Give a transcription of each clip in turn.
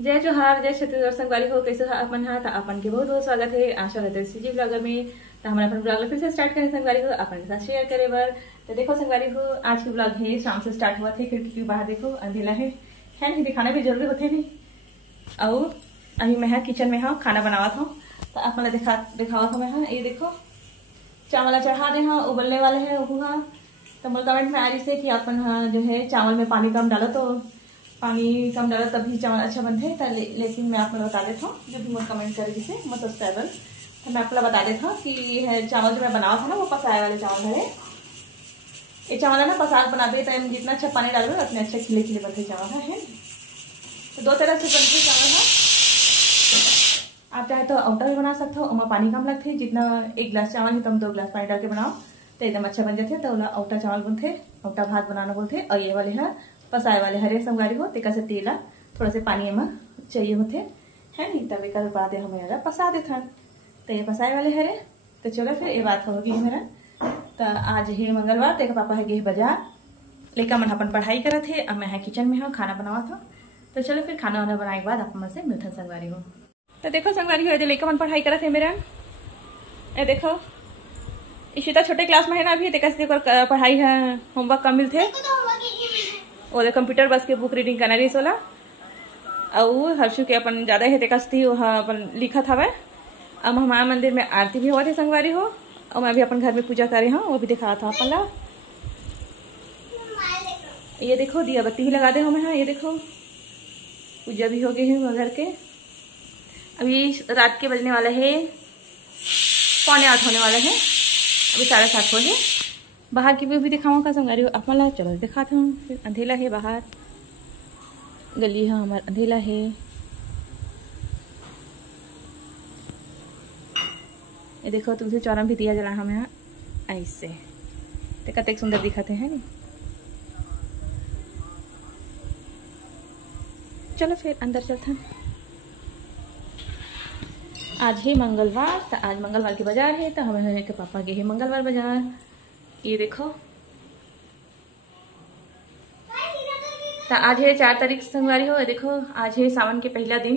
जय जोहार, जय छत्तीसगढ़ संगवारी हो। कैसे हो अपन? हाँ, तो अपन के बहुत बहुत स्वागत है। आशा रहते सीजी ब्लॉगर में। तो हमारे अपन ब्लॉग फिर से स्टार्ट करें संगवारी हो, अपन के साथ शेयर करे बर। तो देखो संगवारी हो, आज की ब्लॉग है शाम से स्टार्ट हुआ थे। खिड़की के बाहर देखो अंधेला है नहीं, दिखाना भी जरूरी होते नहीं। और अभी मैं किचन में हाँ खाना बनावा था, तो आप मैं दिखावा था मैं हाँ। ये देखो चावल चढ़ा दे हाँ, उबलने वाले हैं वो हाँ। तो मोल कमेंट में आ रही से कि अपन हाँ जो है चावल में पानी कम डालो, तो पानी कम डालो तभी चावल अच्छा बनते हैं। लेकिन मैं आप लोग बता देता हूँ, जो भी मुझे कमेंट करे जिसे मत सब्सक्राइबर, तो मैं आप लोग बता देता हूँ कि है चावल जो मैं बनावा था ना वो पसाए वाले चावल है। ये चावल है ना पसाग बनाते तो जितना अच्छा पानी डालोगे उतने अच्छे खिले खिले बनते चावल है। तो दो तरह से बनते चावल है। आप चाहे तो औटा भी बना सकते हो, उसमें पानी कम लगते। जितना 1 गिलास चावल है तो हम 2 गिलास पानी डाल के बनाओ तो एकदम अच्छा बन जाते। तो औटा चावल बनते, औटा भात बनाना बोलते। और ये वाले है पसाए वाले हरे संगवारी हो, तेका से तेला थोड़ा से पानी में चाहिए होते है नहीं, तब एक बाद हमें पसा देता। तो ये पसाए वाले हरे। तो चलो फिर ये बात होगी मेरा। तो आज है मंगलवार, तेरे पापा है गए बाजार, लेकर मन अपन पढ़ाई करे थे। अब मैं है किचन में हाँ खाना बनावा था। तो चलो फिर खाना वाना बनाने के बाद अपन से मिलता संगवारी हो। तो देखो संगवारी हो, लेकर मन पढ़ाई करे थे मेरा। ये देखो इशिता छोटे क्लास में है ना अभी, देखा पढ़ाई है, होमवर्क कम मिलते। और कंप्यूटर बस के बुक रीडिंग करना रही सोला। और हर्षु के अपन ज्यादा है देखती अपन लिखा था। अब हमारे मंदिर में आरती भी हुआ थे संगवारी हो, और मैं भी अपन घर में पूजा करे हाँ, वो भी दिखा था अपन ला। ये देखो दिया बत्ती भी लगा दे हमें हाँ। ये देखो पूजा भी हो गई है घर के। अभी रात के बजने वाला है 7:45 होने वाला है, अभी 7:30 हो गए। बाहर की व्यू भी दिखाऊँ का संगवारी हो अपन ला, चलो दिखाता हूँ। फिर अंधेला है बाहर, गली है हमारा अंधेला है। ये देखो तुलसी चौरा भी दिया जला हमें ऐसे, तो कतक सुंदर दिखाते हैं नहीं। चलो फिर अंदर चलते हैं। आज है मंगलवार, तो आज मंगलवार के बाजार है। तो हमें के पापा गए हैं मंगलवार बाजार। ये देखो तो आज है 4 तारीख संगवारी हो। देखो आज है सावन के पहला दिन,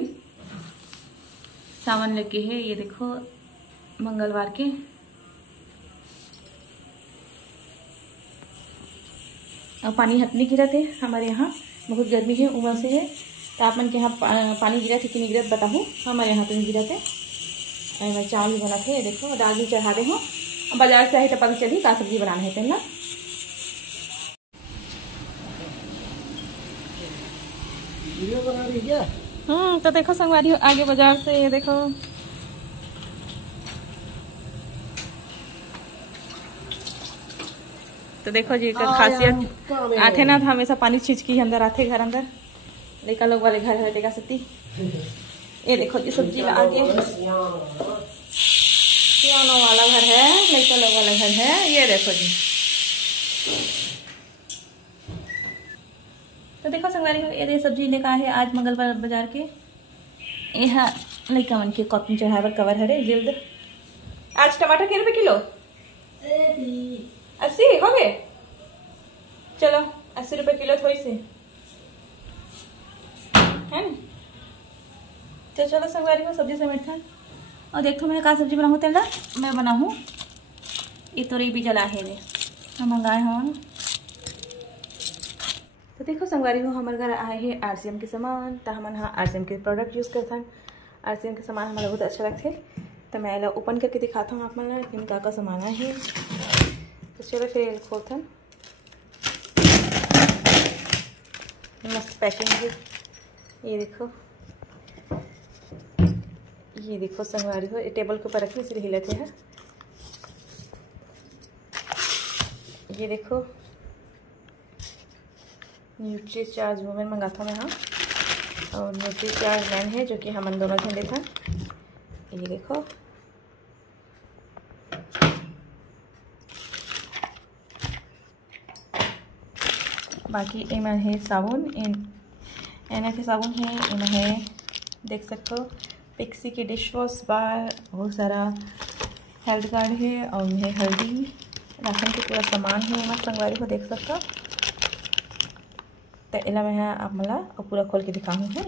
सावन लगे है। ये देखो मंगलवार के। और पानी हटने गिरा थे हमारे यहाँ, बहुत गर्मी है उमस से है। तो आप मन के यहाँ पानी गिरा थे कि नहीं गिरत बताओ। हमारे यहाँ तो नहीं गिरा थे। मैं चावल भी बना थे, देखो दाल भी चढ़ा दे हो। बाजार से आई तो पता चली का सब्जी बनाना है ना। बना रही क्या? तो देखो संगवारी हो आगे बाजार से। ये देखो तो देखो जी का खासियत आते ना, तो हमेशा पानी छिचकी अंदर आते घर अंदर। लेका लोग वाले घर है देखा सकती। ये देखो जी सब्जी आगे पियानो वाला घर है, लड़का लोग वाला घर है। ये देखो जी। तो देखो संगवारी हो, ये सब्जी लेकर है आज मंगलवार बाजार के। यह लड़का मन के कॉटन चढ़ावर कवर है जिल्द। आज टमाटर कितने रुपए किलो? 80 हो गए। चलो 80 रुपए किलो थोड़ी से है ना। तो चलो संगवारी हो सब्जी समेट था। और देखो मैं कहा सब्जी बनाऊँ तेरा मैं बनाऊँ। ये तोरई भी जला है रे हम मंगाए हम। तो देखो संगवारी हो हमारे घर आए हैं RCM के सामान। तो हम हाँ RCM के प्रोडक्ट यूज़ करते हैं। RCM के सामान हमारा बहुत अच्छा लगते हैं। तो मैं ओपन करके दिखाता हूँ आप मन कि इनका का सामान है। तो चलो फिर खोलते हैं। मस्त पैकिंग है। ये देखो संगवारी हो, ये टेबल के ऊपर रखने इसलिए हिलाते हैं। ये देखो न्यूट्री चार्ज वुमेन मंगाता मैं हाँ, और न्यूट्री चार्ज मैन है जो कि हम दोनों झंडे था। ये देखो बाकी इनमें है साबुन, एना के साबुन है। इनमें है देख सकते हो पिक्सी के डिश वॉश बार, बहुत सारा हेल्थ कार्ड है। और है हल्दी, राशन के पूरा सामान है मैं संगवारी को देख सकता। तो इला मैं आप मला पूरा खोल के दिखाऊँ है।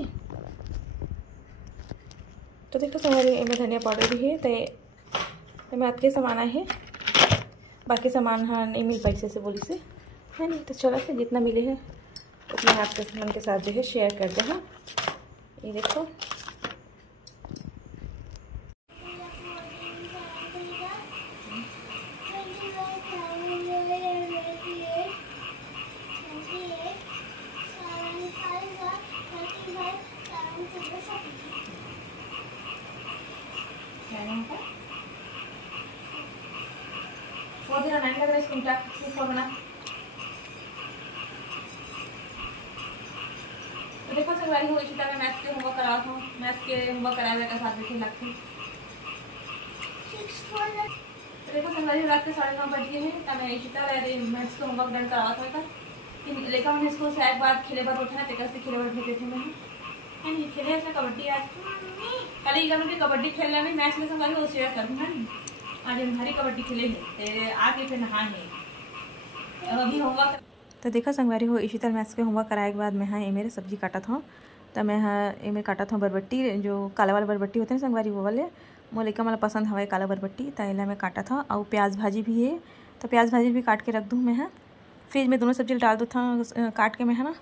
तो देखो संगवारी इनमें धनिया पाउडर भी है, तो इनमें अतके सामान आए हैं, बाकी सामान हाँ नहीं मिल पाई से बोली से है नहीं। तो चलो फिर जितना मिले है उतना आपके सामान के साथ जो है शेयर कर दे। हाँ ये देखो तो देखो संगवारी हो इसी तरह मैथ्स के होमवर्क करा था, मैथ्स के होमवर्क कराए हुए का साथ देखे लगते। तो देखो संगवारी रात के 9:30 बज गए हैं, तब मैं इसी तरह मैथ्स के होमवर्क डन करवा था कि लेकर मैंने इसको शायद बाद खेले बाद उठना तेकर से खेले बाद भेजे थे मैंने है नहीं खेले ऐसा कबड्डी आज कल ही करूँगी कबड्डी खेलने में मैच में संगवारी वो शेयर करूँ है नहीं। आज हम भारी कबड्डी खेले हैं आगे फिर नहा है अभी होमवर्क। तो देखा संगवारी हो इसी तरह मैथ्स के होमवर्क कराए के बाद मैं हाँ मेरे सब्जी काटा था, तो मैं हाँ में काटा था बरबट्टी, जो काला वाला बरबट्टी होते हैं संगवारी वो वाले मोर लड़का मला पसंद हवा काला बरबट्टी, तो इला मैं काटा था। और प्याज भाजी भी है, तो प्याज भाजी भी काट के रख दूँ मैं हाँ फ्रिज में, दोनों सब्जी डाल दो था काट के मैं है ना।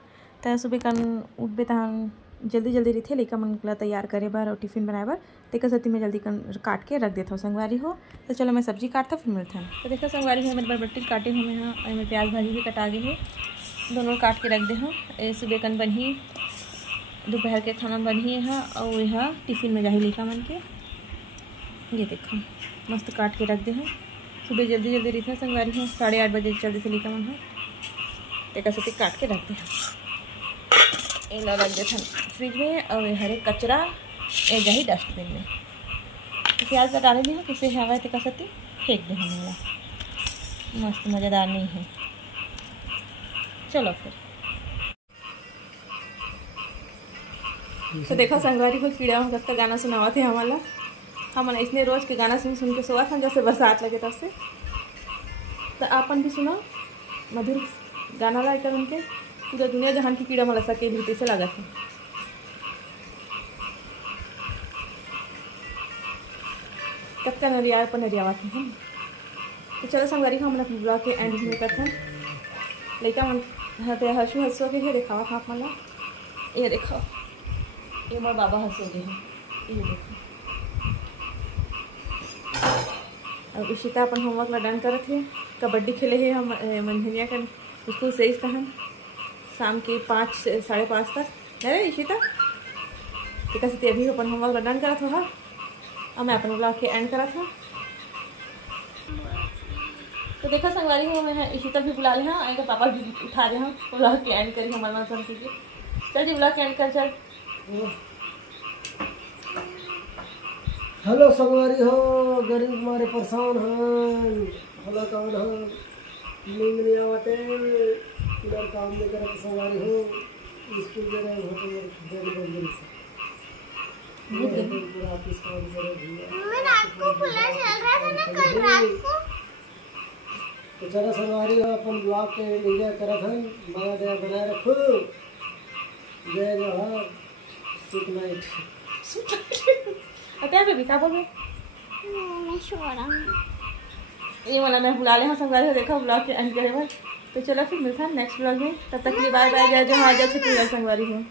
तो सुबह कन उठबे तो जल्दी जल्दी रही थे लड़का मन ला तैयार करे बार और टिफिन बनाए बार, तेकर सती में जल्दी कन काट के रख देता हूँ संगवारी हो। तो चलो मैं सब्जी काटता फिर मिलता है। तो देखो संगवारी है मेरे बरबट्टी काटे हूँ मैं हाँ, और मैं प्याज भाजी भी कटा दी है, दोनों काट के रख दे हूँ। सुबह कन बनी दोपहर के खाना बनी है और यह टिफिन में जाही लड़का मन के, ये देखो मस्त काट के रख दे हूँ। सुबह जल्दी जल्दी रही था संगवारी हो 8:30 बजे जल्दी से लड़का मन है, तेकर सती काट के रख दे रख देते फ्रिज में। और हरे कचरा ए जाही डस्टबिन में, प्याज का डाले दी किसी हवा तेकर सती फेंक दे हमें, मस्त मज़ेदार नहीं है। चलो फिर तो देखो संगवारी को कीड़ा भगत का गाना सुनावा थे हमारा, हम इसने रोज के गाना सुन सुन के सोआ था जैसे बरसात लगे तब से। तो आपन भी सुना मधुर गाना ला कर उनके पूरा दुनिया जहान की कीड़ा मला सके भीतर से लगा था। कब का नरिया पर नरियावा थी हम। तो चलो संगवारी को हमने अपने ब्लॉग के एंड में करते हैं। लड़का मन हंसू हंसो के है दिखावा था अपना, ये देखो ये मोर बाबा हंसो गए हैं, ये देखो। अब इशिता अपन होमवर्क ला डन करत है, कबड्डी खेले है हम मंझनिया का स्कूल से इस तरह शाम के 5 साढ़े 5 तक। अरे इशिता तो कैसे अभी अपन होमवर्क ला डन करा था हाँ, और मैं अपन ब्लॉग के एंड करा था। तो देखो संगवारी हो मैं इशिता भी बुला ले हाँ, आएगा पापा भी उठा दे हाँ, ब्लॉग के एंड करी हमारे मन समझ कीजिए। चल जी ब्लॉग के एंड कर चल। हेलो संगवारी हो, गरीब हमारे परेशान हैं, भला कौन है नींद नहीं आवते इधर काम नहीं करते संगवारी हो, स्कूल दे रहे हो तो जल्दी से पूरा ऑफिस काम करे भैया। रात को खुला चल रहा था ना कल रात को। तो चलो संगवारी हो अपन ब्लॉग के लीजिए करत हैं, माया दया बनाए रखो, जय जोहर, गुड नाइट। क्या बेबी क्या बोल रहे? मैं सो रहा हूँ। ये वाला मैं बुला ले हाँ संगवारी हो, देखो ब्लॉग के एंड करे। तो चलो फिर मिलता है नेक्स्ट ब्लॉग में, तब तक के लिए बाय बाय, जय जोहार, जय छत्तीसगढ़ संगवारी हो।